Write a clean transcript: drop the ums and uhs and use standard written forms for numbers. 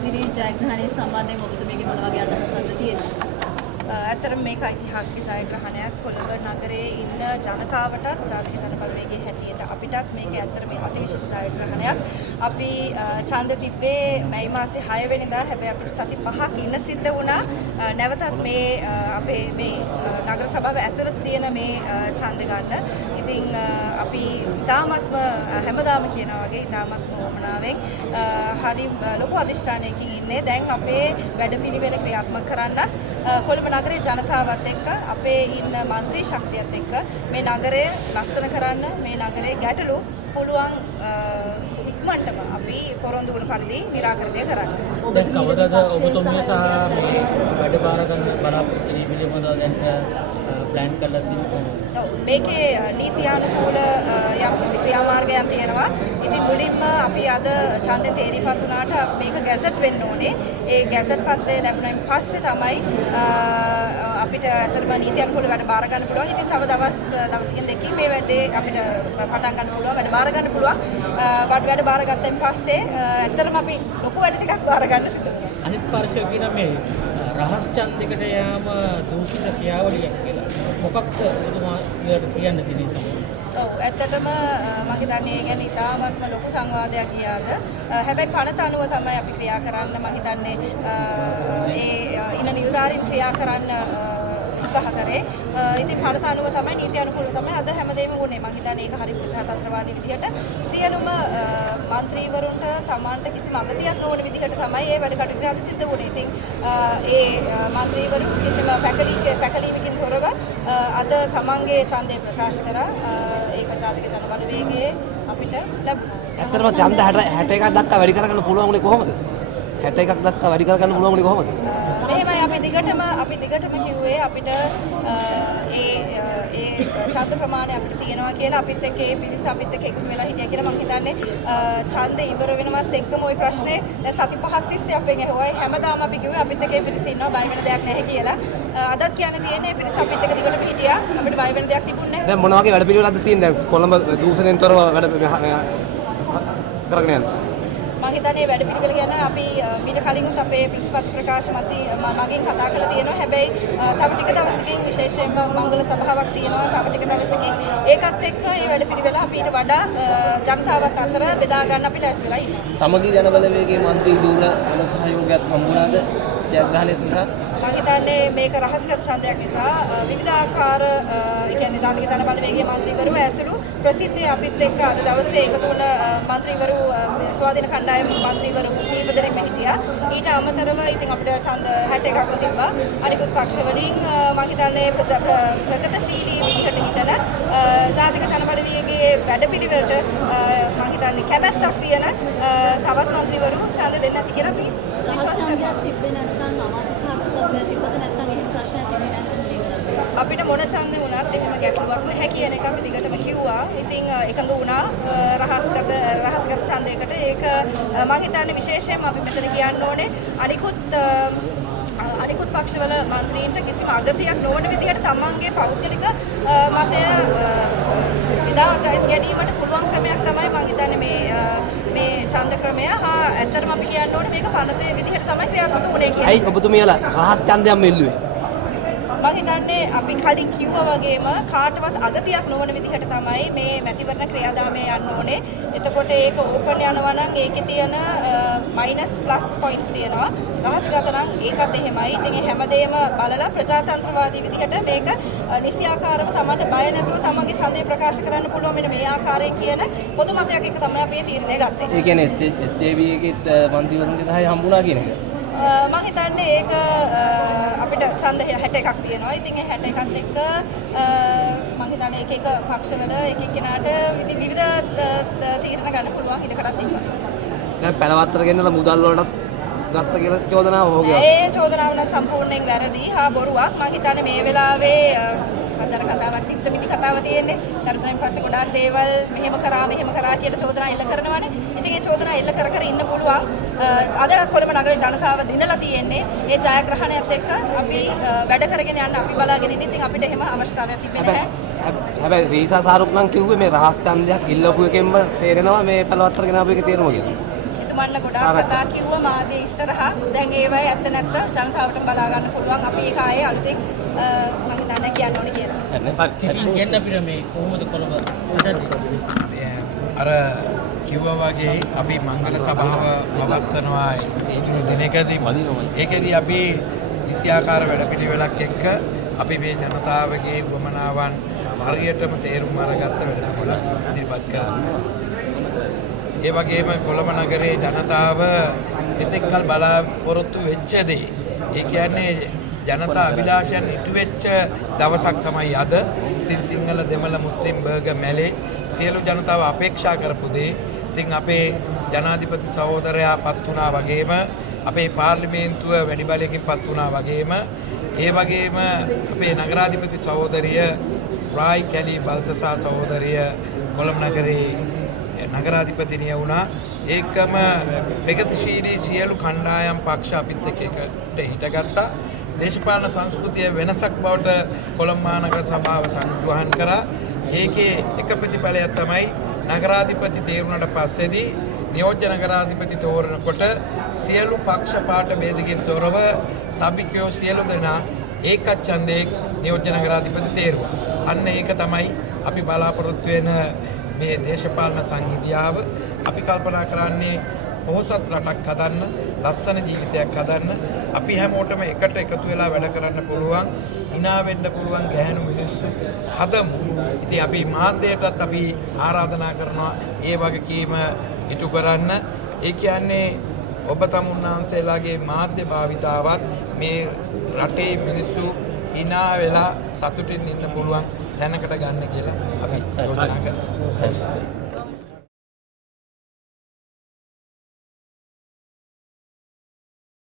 ඉදිරි ජයග්‍රහණය සම්බන්ධයෙන් ඔබතුමීගේ මොන වගේ අදහසක්ද තියෙන්නේ? ඇත්තටම මේක ඓතිහාසික ජයග්‍රහණයක්. කොළඹ නගරයේ ඉන්න ජනතාවටත් ජාතික ජනබලවේගයේ හැටියට අපිටත් මේක ඇත්තටම අතිවිශේෂ ජයග්‍රහණයක්. අපි ඡන්ද තිබ්බේ මැයි මාසේ 6 වෙනිදා. හැබැයි අපිට සති 5ක් ඉන්න සිද්ධ වුණා. නැවතත් මේ අපේ මේ නගර සභාව ඇතුළත තියෙන මේ ඡන්ද ගන්න. ඉතින් අපි තාමත්ම හැමදාම කියනවා වගේ තාමත්ම වමනාවෙන් හරි ලොකු අධිෂ්ඨානයකින් ඉන්නේ. දැන් අපේ වැඩපිළිවෙල ක්‍රියාත්මක කරන්නත් කොළඹ නගරයේ ජනතාවත් එක්ක අපේ ඉන්න මන්ත්‍රී ශක්තියත් එක්ක මේ නගරය ලස්සන කරන්න, මේ නගරේ ගැටලු පුළුවන් ඉක්මනටම අපි පොරොන්දු වුණ පරිදි निराකරණය කරන්න. දැන් කවදාද ඔබතුමිය සහ මේ වැඩ බාර ගන්න බලාපොරොත්තු පිළිබඳව දැන් ප්ලෑන් කරලා තියෙනවා. මේකේ නීතියානුකූල යම්කිසි ක්‍රියාමාර්ගයක් තියෙනවා. ඉතින් මුලින්ම අපි අද ඡන්දේ තේරිපත් වුණාට මේක ගැසට් වෙන්න ඕනේ. ඒ ගැසට් පත්‍රය ලැබුණාන් පස්සේ තමයි අපිට අතරම නීතියානුකූල වැඩ බාර ගන්න පුළුවන්. ඉතින් තව දවසකින් දෙකකින් මේ වැඩේ අපිට පටන් ගන්න පුළුවන්. වැඩ බාර ගන්න පුළුවන්. වැඩ බාර ගත්තන් පස්සේ ඇත්තටම අපි ලොකු වැඩ ටිකක් බාර ගන්න සිදු වෙනවා. අනිත් පරිචය කියන මේ රහස් ඡන්දයකට යාම දූෂිත ක්‍රියාවලියක් කියලා. මොකක්ද ඔබතුමාට කියන්න තියෙන්නේ? ඔව් ඇත්තටම මම හිතන්නේ ඒ ගැන ඉතාමත්ම ලොකු සංවාදයක් ගියාද. හැබැයි පනත අනුව තමයි අපි ක්‍රියා කරන්න. මම හිතන්නේ ඒ ඉන්න නිලධාරීන් ක්‍රියා කරන්න උත්සාහ කරේ. ඉතින් පනත අනුව තමයි නීති අනුකූලව තමයි අද හැමදේම වුණේ. මම හිතන්නේ ඒක හරි ප්‍රජාතන්ත්‍රවාදී විදිහට සියලුම മന്ത്രിවරුන්ට තමන්ට කිසිම අගතියක් නොවන විදිහට තමයි මේ වැඩ කටයුතු අද සිද්ධ වුණේ. ඉතින් ඒ മന്ത്രിවරු කිසිම පැකලීමකින් තොරව අද තමන්ගේ ඡන්දය ප්‍රකාශ කරා. ඒක ජාතික ජනබලවේගයේ අපිට ලැබුණා. ඇත්තටම ඡන්ද 61ක් දක්වා වැඩි කරගන්න පුළුවන් උනේ කොහොමද? 61ක් දක්වා වැඩි කරගන්න පුළුවන් උනේ කොහොමද? මෙහෙමයි අපි දිගටම කිව්වේ අපිට ඒ ඡන්ද ප්‍රමාණය අපිට තියෙනවා කියලා. අපිත් එක්ක ඒ පිරිස අපිත් එක්ක එකතු වෙලා හිටියා කියලා. මම හිතන්නේ ඡන්ද ඉවර වෙනවත් එක්කම ওই ප්‍රශ්නේ දැන් සති 5ක් තිස්සේ අපෙන් ඇහුවා. හැමදාම අපි කිව්වේ අපිත් එක්ක ඒ පිරිස ඉන්නවා, බය වෙන දෙයක් නැහැ කියලා. අදත් කියන්න තියෙන්නේ පිරිස අපිත් එක්ක දිගටම හිටියා. අපිට බය වෙන දෙයක් තිබුණේ නැහැ. දැන් මොන වගේ වැඩ පිළිවෙලක්ද තියෙන්නේ? දැන් කොළඹ දූෂණයෙන් තොරව වැඩ කරගෙන යනවා. මම හිතන්නේ වැඩ පිළිවෙල ගැන අපි මීට කලින්ත් අපේ ප්‍රතිපත්ති ප්‍රකාශ මගින් කතා කරලා තියෙනවා. හැබැයි තව ටික දවසකින් විශේෂයෙන්ම මංගල සභාවක් තියෙනවා. තව ටික දවසකින් ඒකත් එක්ක මේ වැඩ පිළිවෙල අපි ඊට වඩා ජනතාවත් අතර බෙදා ගන්න අපි ලෑස්ති වෙලා ඉන්නවා. සමගී ජනබලවේගයේ මන්ත්‍රී දුර වෙන සහයෝගයක් හම්බුණාද ජයග්‍රහණය සඳහා? මම හිතන්නේ මේක රහස්ගත ඡන්දයක් නිසා විවිධාකාර ඒ කියන්නේ ජාතික ජනබලවේගයේ മന്ത്രിවරු ඇතුළු ප්‍රසිද්ධ අපිත් එක්ක අද දවසේ එකතු වුණ മന്ത്രിවරු ස්වාධීන කණ්ඩායම മന്ത്രിවරු කීප දෙනෙක් හිටියා. ඊට අමතරව ඉතින් අපිට ඡන්ද 61ක්ම තිබ්බා. අනිකුත් පක්ෂ වලින් මම හිතන්නේ ප්‍රගතිශීලී විදිහට හිතන ජාතික ජනබලවේගයේ වැඩපිළිවෙලට මම හිතන්නේ කැමැත්තක් තියෙන තවත් മന്ത്രിවරු ඡන්ද දෙන්න ඇති කියලා අපි විශ්වාස කරනවා. තිබ්බේ නැත්නම් අවාසිතාවක් තිබ්බද නැත්නම් එහෙම ප්‍රශ්නයක් තිබ්බේ නැත්නම් මේක අපිට මොන ඡන්දේ වුණත් එහෙම ගැටලුවක් නැහැ කියන එක අපි දිගටම කිව්වා. ඉතින් එකඟ වුණා රහස්ගත ඡන්දයකට. ඒක මම හිතන්නේ විශේෂයෙන්ම අපි මෙතන කියන්න ඕනේ අනිකුත් පක්ෂවල മന്ത്രීන්ට කිසිම අගතියක් නොවන විදිහට තමන්ගේ පෞද්ගලික මතය විදා ගැනීමට පුළුවන් ක්‍රමයක් තමයි මම හිතන්නේ මේ ඡන්ද ක්‍රමය. ඇත්තටම අපි කියන්න ඕනේ මේක පනතේ විදිහට තමයි ක්‍රියාත්මක වුණේ කියලා. ඇයි ඔබතුමියලා රහස් ඡන්දයක් මෙල්ලුවේ? මම හිතන්නේ අපි කලින් කිව්වා වගේම කාටවත් අගතියක් නොවන විදිහට තමයි මේ මැතිවරණ ක්‍රියාදාමය යන්න ඕනේ. එතකොට ඒක ඕපන් යනවා නම් ඒකේ තියෙන මයිනස් ප්ලස් පොයින්ට්ස් තියෙනවා. රහස්ගත නම් ඒකත් එහෙමයි. ඉතින් මේ හැමදේම බලලා ප්‍රජාතන්ත්‍රවාදී විදිහට මේක නිසියාකාරව තමන්ට බය නැතුව තමන්ගේ ඡන්දය ප්‍රකාශ කරන්න පුළුවන් මෙන්න මේ ආකාරයෙන් කියන පොදු මතයක් එක තමයි අපි තීරණය ගත්තේ. ඒ කියන්නේ SJB එකෙත් മന്ത്രിවරුන්ගේ සහාය හම්බුණා කියන එක. මම හිතන්නේ ඒක අපිට ඡන්ද 61ක් තියෙනවා. ඉතින් ඒ 61ත් එක්ක මම හිතන්නේ එක පක්ෂවල එක එක්කෙනාට විවිධ තීරණ ගන්න පුළුවන් ඉඩකඩක් තිබ්බා. දැන් පැලවත්තර ගෙන්නලා මුදල් වලටත් ගත්ත කියලා චෝදනාව හොගියා. ඒ චෝදනාව නම් සම්පූර්ණයෙන් වැරදි. බොරුවක්. මම හිතන්නේ මේ වෙලාවේ අදර කතාවක් තිත්ත කතාව තියෙන්නේ. කරුණෙන් පස්සේ ගොඩාක් දේවල් මෙහෙම කරා කියලා චෝදනා එල්ල කරනවානේ. ඉතින් ඒ චෝදනා එල්ල කර ඉන්න පුළුවන්. අද කොළඹ නගරේ ජනතාව දිනලා තියෙන්නේ. ඒ ජයග්‍රහණයත් එක්ක අපි වැඩ කරගෙන යන්න අපි බලාගෙන ඉන්නේ. ඉතින් අපිට එහෙම අවස්ථාවක් තිබෙන්නේ නැහැ. හැබැයි රීසා සාරුක් නම් කිව්වේ මේ රහස් ඡන්දයක් ඉල්ලපු එකෙන්ම තේරෙනවා මේ පළවත්තර ගෙනාවු එකේ තේරුම කියලා. කුමන්න ගොඩාක් කතා කිව්වා මාධ්‍ය ඉස්සරහා. දැන් ඒවයි ඇත්ත නැත්ත ජනතාවට බලා ගන්න පුළුවන්. අපි ඒක ආයේ අලුතෙන් මම හිතන්නේ කියන්න ඕනේ කියලා. කෙටියෙන් කියන්න අපිට මේ කොහොමද කොළඹ හදන්නේ? අර කිව්වා වගේ අපි මංගල සභාව පවත්වනවා ඊළඟ දිනකදී. ඒකෙදී අපි විෂයාකාර වැඩපිළිවෙලක් එක්ක අපි මේ ජනතාවගේ වමනාවන් හරියටම තේරුම් අරගත්ත වැඩපිළිවෙලක් ඉදිරිපත් කරනවා. ඒ වගේම කොළඹ නගරේ ජනතාව මෙතෙක්කල් බලාපොරොත්තු වෙච්ච දේ, ඒ කියන්නේ ජනතා අභිලාෂයන් ඉටු වෙච්ච දවසක් තමයි අද. ඉතින් සිංහල දෙමළ මුස්ලිම් බර්ග මැලේ සියලු ජනතාව අපේක්ෂා කරපු දේ. ඉතින් අපේ ජනාධිපති සහෝදරයා පත් වුණා වගේම අපේ පාර්ලිමේන්තුව වැඩි බලයකින් පත් වුණා වගේම ඒ වගේම අපේ නගරාධිපති සහෝදරිය රායි කැලි බල්තසා සහෝදරිය කොළඹ නගරේ නගරාධිපතිනිය වුණා. ඒකම ප්‍රගතිශීලී සියලු කණ්ඩායම් පක්ෂ අපිත් එක්ක හිටගත්තා. දේශපාලන සංස්කෘතිය වෙනසක් බවට කොළඹ මහනගර සභාව සංග්‍රහණ කරා. ඒකේ එක ප්‍රතිඵලයක් තමයි නගරාධිපති තේරුණාට පස්සේදී නියෝජ්‍ය නගරාධිපති තෝරනකොට සියලු පක්ෂ පාට ભેදකින් තොරව සභිකයෝ සියලු දෙනා ඒකච්ඡන්දයෙන් නියෝජ්‍ය නගරාධිපති තේරුවා. අන්න ඒක තමයි අපි බලාපොරොත්තු වෙන මේ දේශපාලන සංහිඳියාව. අපි කල්පනා කරන්නේ පොහොසත් රටක් හදන්න, ලස්සන ජීවිතයක් හදන්න. අපි හැමෝටම එකට එකතු වෙලා වැඩ කරන්න පුළුවන්, hina වෙන්න පුළුවන් ගැහැණු මිනිස්සු හදමු. ඉතින් අපි මාධ්‍යයටත් අපි ආරාධනා කරනවා ඒ වගකීම ඉටු කරන්න. ඒ කියන්නේ ඔබ තමුන්නාන්සේලාගේ මාධ්‍ය භාවිතාවත් මේ රටේ මිනිස්සු hina වෙලා සතුටින් ඉන්න පුළුවන් තැනකට ගන්න කියලා අපි යෝජනා කරනවා.